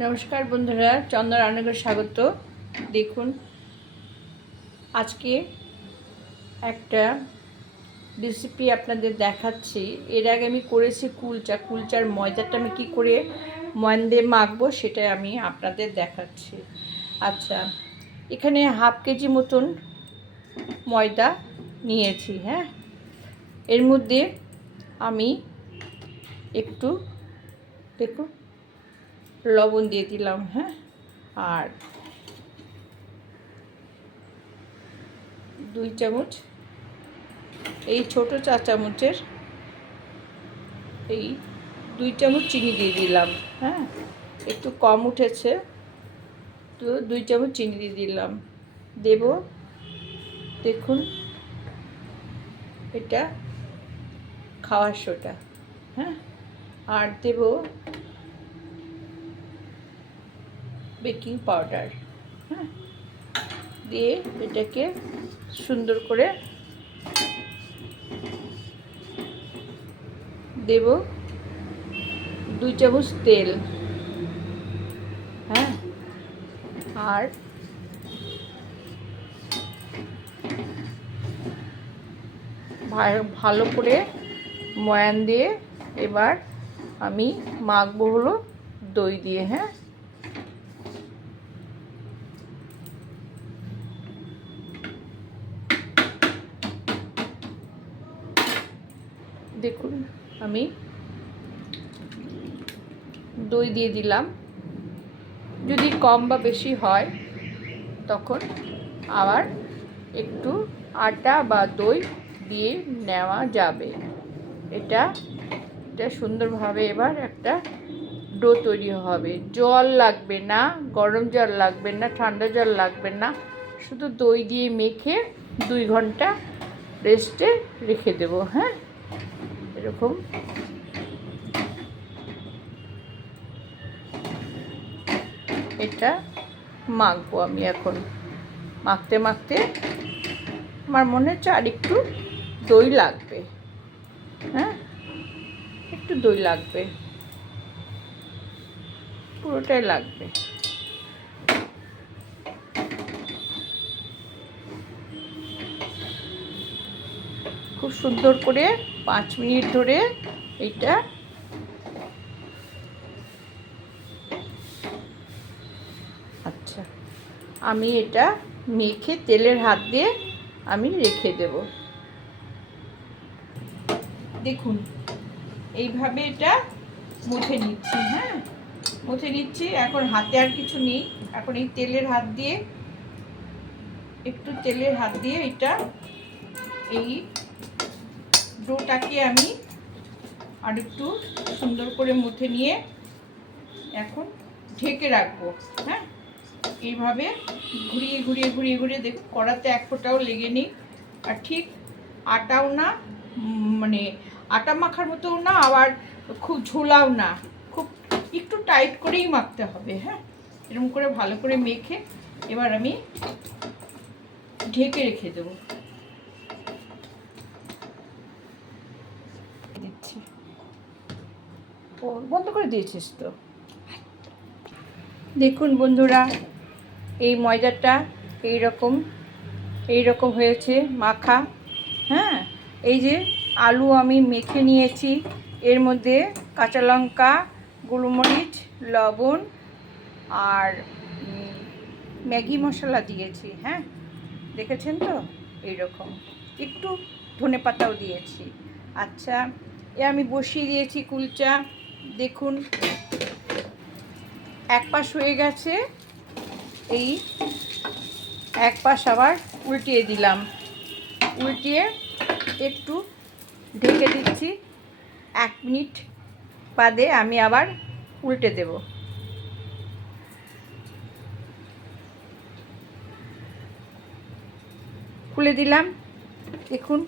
নমস্কার বন্ধুরা, চন্দন রান্নাঘর স্বাগত। দেখুন, আজকে একটা রেসিপি আপনাদের দেখাচ্ছি। এর আগে আমি করেছি কুলচা। কুলচার ময়দাটা আমি কী করে ময়ন দিয়ে মাখবো সেটা আমি আপনাদের দেখাচ্ছি। আচ্ছা এখানে হাফ কেজি মতন ময়দা নিয়েছি হ্যাঁ? এর মধ্যে আমি একটু, দেখুন লবণ দিয়ে দিলাম হ্যাঁ? আর দুই চামচ, এই ছোট চা চামচের এই দুই চামচ চিনি দিয়ে দিলাম হ্যাঁ? একটু কম উঠেছে, তো দুই চামচ চিনি দিয়ে দিলাম। দেব, দেখুন, এটা খাওয়ার সোটা হ্যাঁ? আর দেব বেকিং পাউডার হ্যাঁ? দিয়ে এটাকে সুন্দর করে দেব দুই চামচ তেল হ্যাঁ? আর ভালো করে ময়ান দিয়ে এবার আমি মাখবো হলো দই দিয়ে হ্যাঁ দেখুন আমি দই দিয়ে দিলাম। যদি কম বা বেশি হয়, তখন আবার একটু আটা বা দই দিয়ে নেওয়া যাবে। এটা এটা সুন্দরভাবে এবার একটা ডো তৈরি হবে। জল লাগবে না, গরম জল লাগবে না, ঠান্ডা জল লাগবে না। শুধু দই দিয়ে মেখে দুই ঘণ্টা রেস্টে রেখে দেবো হ্যাঁ? এরকম। এটা মাখবো আমি এখন। মাখতে মাখতে আমার মনে হচ্ছে আর একটু দই লাগবে। হ্যাঁ? একটু দই লাগবে। পুরোটাই লাগবে। সুন্দর করে পাঁচ মিনিট ধরে এইটা আচ্ছা আমি এটা মেখে তেলের হাত দিয়ে আমি রেখে দেব। দেখুন, এইভাবে এটা মুছে নিচ্ছি হ্যাঁ? মুছে নিচ্ছি, এখন হাতে আর কিছু নেই। এখন এই তেলের হাত দিয়ে, একটু তেলের হাত দিয়ে এটা এই ডোটাকে আমি আর একটু সুন্দর করে মুথে নিয়ে এখন ঢেকে রাখব হ্যাঁ? এইভাবে ঘুরিয়ে ঘুরিয়ে ঘুরিয়ে ঘুরিয়ে দেখুন কড়াতে এক ফোঁটাও লেগে নেই। আর ঠিক আটাও না মানে আটা মাখার মতোও না, আবার খুব ঝোলাও না। খুব একটু টাইট করেই মাখতে হবে হ্যাঁ? এরকম করে ভালো করে মেখে এবার আমি ঢেকে রেখে দেবো দিচ্ছি ও, বন্ধ করে দিয়েছিস তো? দেখুন বন্ধুরা, এই ময়দাটা এই রকম এই রকম হয়েছে, মাখা। হ্যাঁ এই যে আলু আমি মেখে নিয়েছি, এর মধ্যে কাঁচা লঙ্কা গোলমরিচ লবণ আর ম্যাগি মশলা দিয়েছি হ্যাঁ? দেখেছেন তো? এই রকম একটু ধনে পাতাও দিয়েছি। আচ্ছা এ আমি বসিয়ে দিয়েছি কুলচা। দেখুন, এক পাশ হয়ে গেছে, এই এক পাশ আবার উল্টিয়ে দিলাম। উল্টিয়ে একটু ঢেকে দিচ্ছি, এক মিনিট বাদে আমি আবার উল্টে দেব। খুলে দিলাম, দেখুন।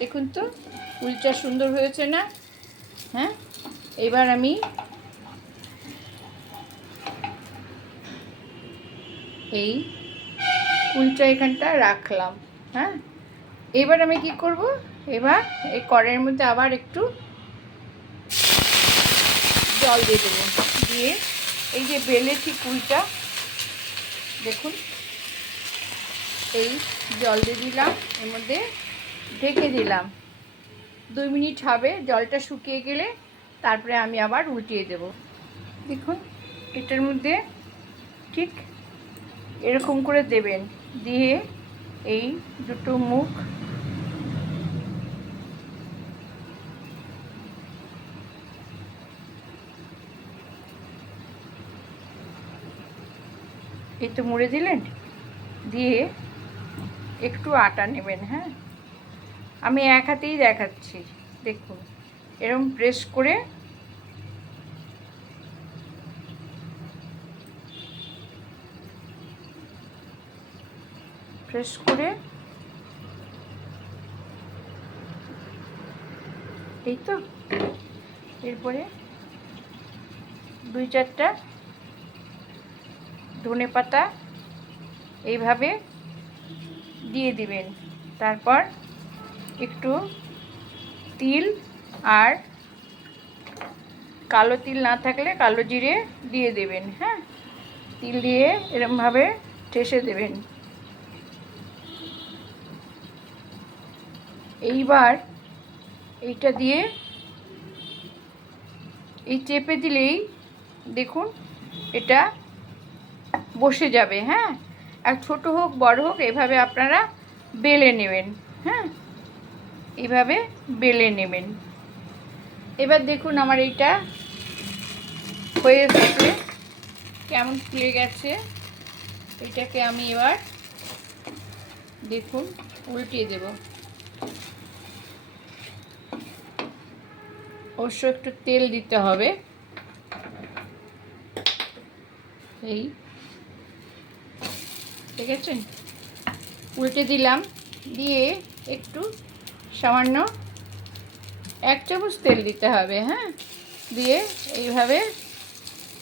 দেখুন তো উলচা সুন্দর হয়েছে না? হ্যাঁ? এবার আমি এই কুলচা এখানটা রাখলাম হ্যাঁ? এবার আমি কি করব? এবার এই কড়াইয়ের মধ্যে আবার একটু জল দিয়ে দেবো। দিয়ে এই যে বেলেছি কুলটা দেখুন, এই জল দিয়ে দিলাম, এর মধ্যে ঢেকে দিলাম। দুই মিনিট হবে, জলটা শুকিয়ে গেলে তারপরে আমি আবার উল্টিয়ে দেব। দেখুন, এটার মধ্যে ঠিক এরকম করে দেবেন। দিয়ে এই দুটো মুখ এই তো মুড়ে দিলেন। দিয়ে একটু আটা নেবেন হ্যাঁ? আমি এক হাতেই দেখাচ্ছি, দেখুন। এরকম প্রেস করে প্রেস করে এই তো, এরপরে দুই চারটা ধনে পাতা এইভাবে দিয়ে দিবেন। তারপর একটু তিল আর কালো তিল না থাকলে কালো জিরে দিয়ে দেবেন হ্যাঁ? তিল দিয়ে এরমভাবে ঠেসে দেবেন। এইবার এইটা দিয়ে এই চেপে দিলেই দেখুন এটা বসে যাবে হ্যাঁ? আর ছোট হোক, বড় হোক, এভাবে আপনারা বেলে নেবেন হ্যাঁ? এইভাবে বেলে নেবেন। এবার দেখুন আমার এইটা হয়ে গেছে। কেমন ফুলে গেছে, এটাকে আমি এবার দেখুন উল্টিয়ে দেব। অবশ্য একটু তেল দিতে হবে। এই দেখেছেন? উল্টে দিলাম, দিয়ে একটু সামান্য এক চামচ তেল দিতে হবে হ্যাঁ? দিয়ে এইভাবে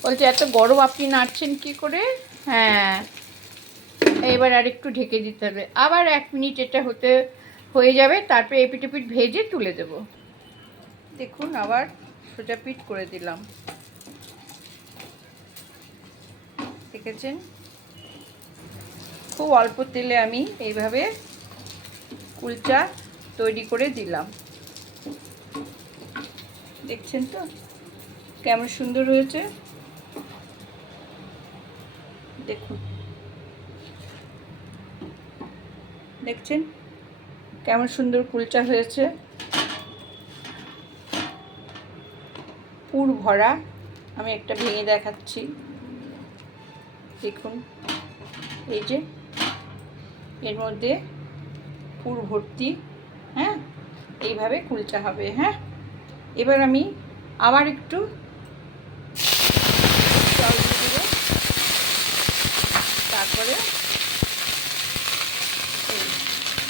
বলছে, এত গরম আপনি নাড়ছেন কি করে? হ্যাঁ। এবার আর একটু ঢেকে দিতে হবে। আবার এক মিনিট এটা হতে, হয়ে যাবে, তারপরে এপিট এপিট ভেজে তুলে দেব। দেখুন, আবার সোজা পিট করে দিলাম। দেখেছেন? খুব অল্প তেলে আমি এইভাবে কুলচা তৈরি করে দিলাম। দেখছেন তো? কেমন সুন্দর হয়েছে? দেখুন। দেখছেন? কেমন সুন্দর কুলচা হয়েছে। পুর ভরা। আমি একটা ভেঙে দেখাচ্ছি। দেখুন। এই যে, এর মধ্যে পুর ভর্তি। হ্যাঁ? এইভাবে কুলচা হবে হ্যাঁ? এবার আমি আবার একটু জল দিয়ে তারপরে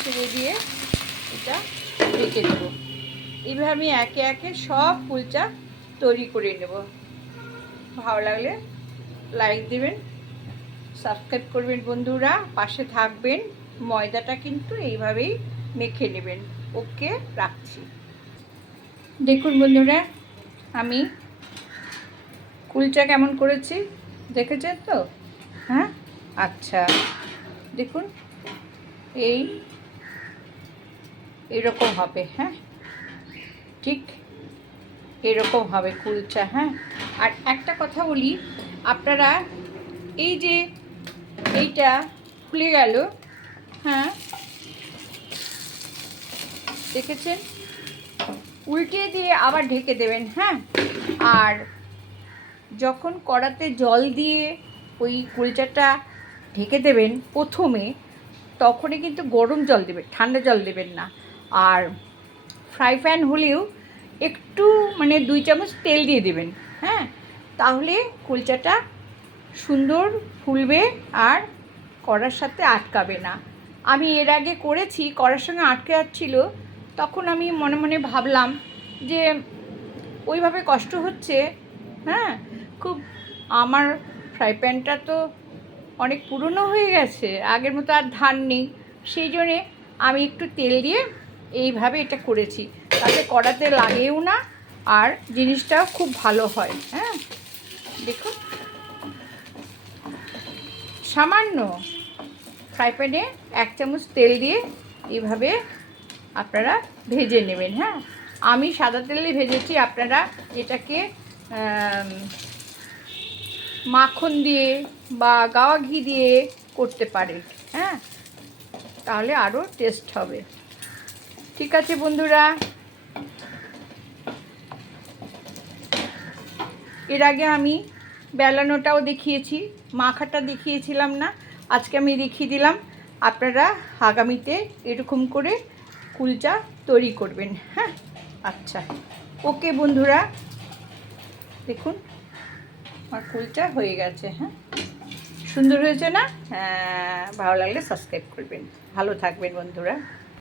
ছেড়ে দিয়ে এটা রেখে দেবো। এইভাবে আমি একে একে সব কুলচা তৈরি করে নেব। ভালো লাগলে লাইক দেবেন সাবস্ক্রাইব করবেন বন্ধুরা, পাশে থাকবেন। ময়দাটা কিন্তু এইভাবেই মেখে নেবেন। ওকে, রাখছি। দেখুন বন্ধুরা, আমি কুলচা কেমন করেছি, দেখেছেন তো? হ্যাঁ? আচ্ছা দেখুন, এই, এরকম হবে হ্যাঁ? ঠিক এরকম হবে কুলচা হ্যাঁ? আর একটা কথা বলি, আপনারা এই যে এইটা খুলে গেল হ্যাঁ? দেখেছেন? উল্টিয়ে দিয়ে আবার ঢেকে দেবেন হ্যাঁ? আর যখন কড়াতে জল দিয়ে ওই কুলচাটা ঢেকে দেবেন প্রথমে, তখনই কিন্তু গরম জল দেবেন, ঠান্ডা জল দেবেন না। আর ফ্রাই প্যান হলেও একটু মানে দুই চামচ তেল দিয়ে দেবেন হ্যাঁ? তাহলে কুলচাটা সুন্দর ফুলবে আর কড়ার সাথে আটকাবে না। আমি এর আগে করেছি, কড়ার সঙ্গে আটকে যাচ্ছিল তখন আমি মনে মনে ভাবলাম যে ওইভাবে কষ্ট হচ্ছে হ্যাঁ? খুব আমার ফ্রাই প্যানটা তো অনেক পুরনো হয়ে গেছে, আগের মতো আর ধান নেই। সেই জন্যে আমি একটু তেল দিয়ে এইভাবে এটা করেছি। তাতে কড়াতে লাগেও না আর জিনিসটাও খুব ভালো হয় হ্যাঁ? দেখুন। সামান্য ফ্রাই প্যানে এক চামচ তেল দিয়ে এইভাবে আপনারা ভেজে নেবেন হ্যাঁ? আমি সাদা তেলে ভেজেছি, আপনারা এটাকে মাখন দিয়ে বা গাওয়া ঘি দিয়ে করতে পারেন হ্যাঁ? তাহলে আরও টেস্ট হবে। ঠিক আছে, বন্ধুরা? এর আগে আমি বেলানোটাও দেখিয়েছি, মাখাটা দেখিয়েছিলাম না, আজকে আমি দেখিয়ে দিলাম। আপনারা আগামীতে এরকম করে কুলচা তৈরি করবেন হ্যাঁ? আচ্ছা। ওকে বন্ধুরা, দেখুন, আমার কুলচা হয়ে গেছে হ্যাঁ? সুন্দর হয়েছে না? হ্যাঁ ভালো লাগলে সাবস্ক্রাইব করবেন। ভালো থাকবেন বন্ধুরা।